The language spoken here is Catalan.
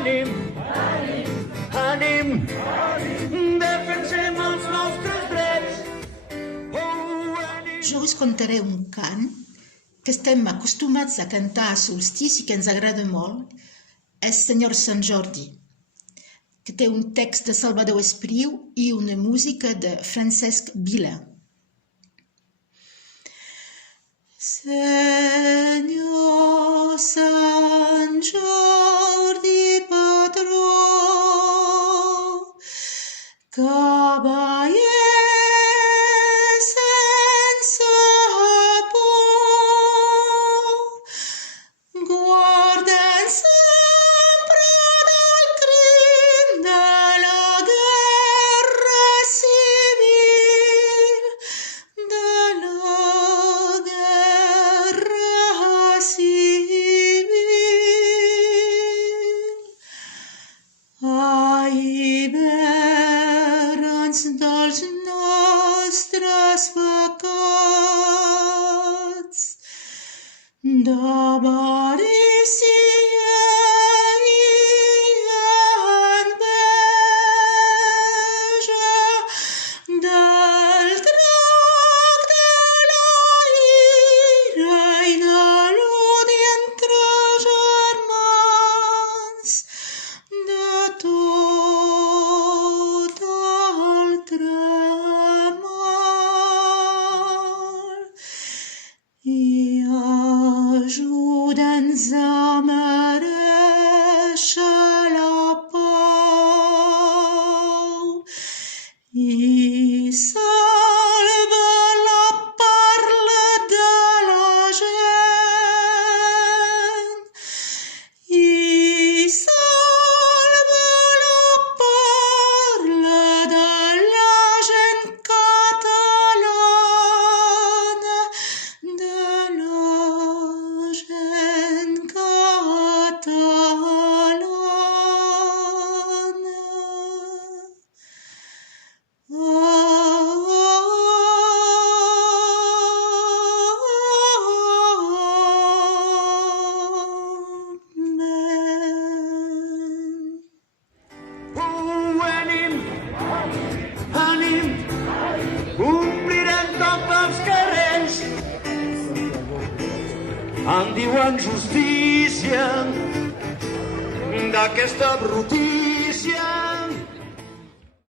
ànim, ànim, defensem els nostres drets. Jo us contaré un cant que estem acostumats a cantar a solstici i que ens agrada molt. És Senyor Sant Jordi, que té un text de Salvador Espriu i una música de Francesc Vila. Senyor Sant Jordi, patró, cavaller sense por, guarden sempre del crim de la guerra civil, de la guerra civil. Allibera'ns dels nostres pecats, d'avarícia i enveja, del trac de la ira i de l'odi entre germans, de tot altre mal. I ajuda'ns a merèixer la pau i salva la parla de la gent, i salva la parla de la gent catalana, de la gent catalana. Ànim, ànim, omplirem tots els carrers. En diuen justícia d'aquesta brutícia.